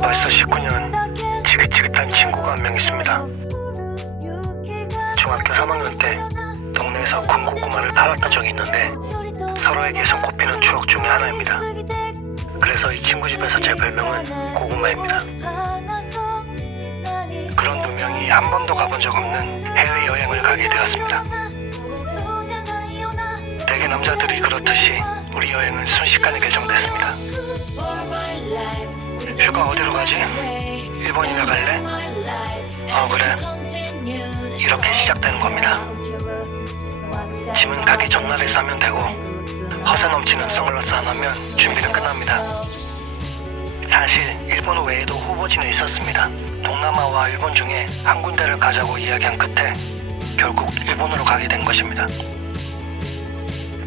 벌써 19년 지긋지긋한 친구가 한 명 있습니다. 중학교 3학년 때 동네에서 군고구마를 팔았던 적이 있는데 서로에게 손꼽히는 추억 중에 하나입니다. 그래서 이 친구 집에서 제 별명은 고구마입니다. 그런 두 명이 한 번도 가본 적 없는 해외여행을 가게 되었습니다. 대개 남자들이 그렇듯이 우리 여행은 순식간에 결정됐습니다. 휴가 어디로 가지? 일본이나 갈래? 그래. 이렇게 시작되는 겁니다. 짐은 가기 전날에 싸면 되고 허세 넘치는 선글라스 하나면 준비는 끝납니다. 사실 일본 외에도 후보지는 있었습니다. 동남아와 일본 중에 한 군데를 가자고 이야기한 끝에 결국 일본으로 가게 된 것입니다.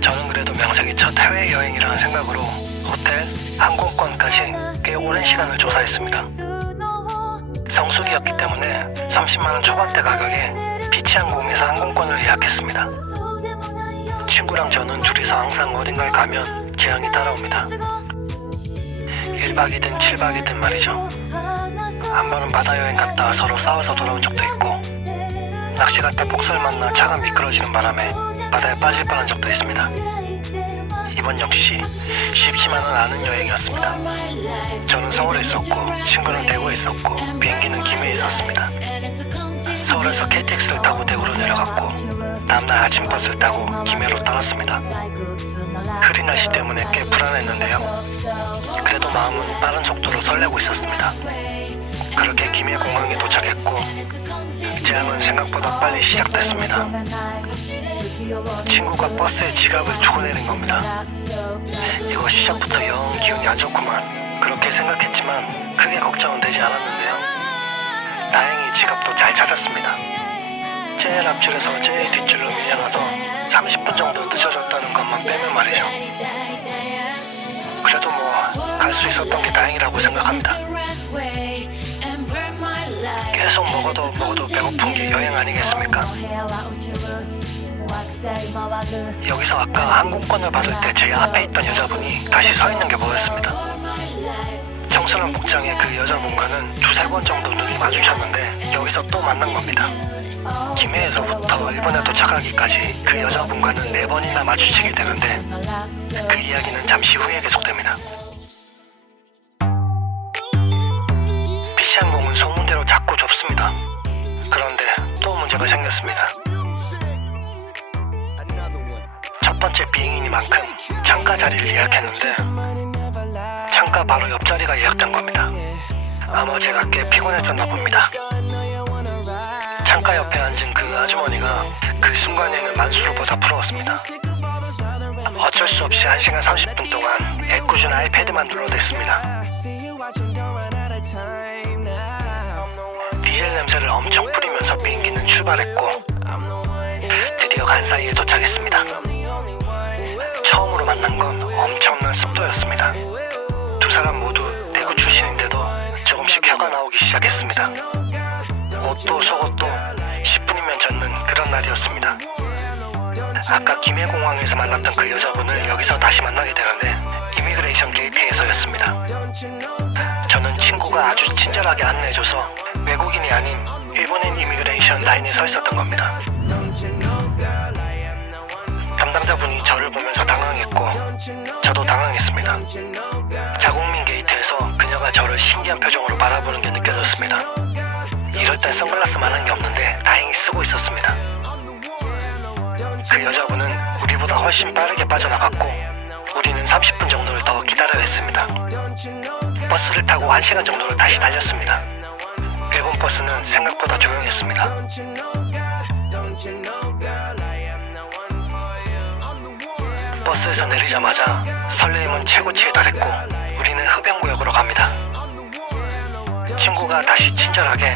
저는 그래도 명색이 첫 해외여행이라는 생각으로 호텔, 항공권까지 꽤 오랜 시간을 조사했습니다. 성수기였기 때문에 30만원 초반대 가격에 피치항공에서 항공권을 예약했습니다. 친구랑 저는 둘이서 항상 어딘가를 가면 재앙이 따라옵니다. 1박이든 7박이든 말이죠. 한 번은 바다여행 갔다 서로 싸워서 돌아온 적도 있고, 낚시 갔다 폭설 만나 차가 미끄러지는 바람에 바다에 빠질 뻔한 적도 있습니다. 이번 역시 쉽지만은 않은 여행이었습니다. 저는 서울에 있었고 친구는 대구에 있었고 비행기는 김해에 있었습니다. 서울에서 KTX를 타고 대구로 내려갔고 다음날 아침 버스를 타고 김해로 떠났습니다. 흐린 날씨 때문에 꽤 불안했는데요. 그래도 마음은 빠른 속도로 설레고 있었습니다. 그렇게 김해 공항에 도착했고 재앙은 생각보다 빨리 시작됐습니다. 친구가 버스에 지갑을 두고 내린 겁니다. 이거 시작부터 영 기운이 안 좋구만. 그렇게 생각했지만 크게 걱정은 되지 않았는데요. 다행히 지갑도 잘 찾았습니다. 제일 앞줄에서 제일 뒷줄로 밀려나서 30분 정도 늦어졌다는 것만 빼면 말이죠. 그래도 뭐 갈 수 있었던 게 다행이라고 생각합니다. 계속 먹어도 배고픈 게 여행 아니겠습니까? 여기서 아까 항공권을 받을 때 제 앞에 있던 여자분이 다시 서 있는 게 보였습니다. 청순한 복장의 그 여자분과는 두세 번 정도 눈이 마주쳤는데 여기서 또 만난 겁니다. 김해에서부터 일본에 도착하기까지 그 여자분과는 4번이나 마주치게 되는데 그 이야기는 잠시 후에 계속됩니다. 피치항공은 소문대로 작고 좁습니다. 그런데 또 문제가 생겼습니다. 첫 번째 비행이니만큼 창가 자리를 예약했는데 창가 바로 옆자리가 예약된 겁니다. 아마 제가 꽤 피곤했었나 봅니다. 창가 옆에 앉은 그 아주머니가 그 순간에는 만수르보다 부러웠습니다. 어쩔 수 없이 1시간 30분 동안 애꿎은 아이패드만 눌러댔습니다. 디젤 냄새를 엄청 뿌리면서 비행기는 출발했고 드디어 간 사이에 도착했습니다. 처음으로 만난 건 엄청난 습도였습니다. 두 사람 모두 대구 출신인데도 조금씩 혀가 나오기 시작했습니다. 옷도 속옷도 10분이면 젖는 그런 날이었습니다. 아까 김해공항에서 만났던 그 여자분을 여기서 다시 만나게 되는데 이미그레이션 게이트에서였습니다. 저는 친구가 아주 친절하게 안내해줘서 외국인이 아닌 일본인 이미그레이션 라인에 서 있었던 겁니다. 담당자분이 저를 보면서 당황했고 저도 당황했습니다. 자국민 게이트에서 그녀가 저를 신기한 표정으로 바라보는 게 느껴졌습니다. 이럴 땐 선글라스만한 게 없는데 다행히 쓰고 있었습니다. 그 여자분은 우리보다 훨씬 빠르게 빠져나갔고 우리는 30분 정도를 더 기다려야 했습니다. 버스를 타고 1시간 정도를 다시 달렸습니다. 일본 버스는 생각보다 조용했습니다. 버스에서 내리자마자 설레임은 최고치에 달했고 우리는 흡연구역으로 갑니다. 친구가 다시 친절하게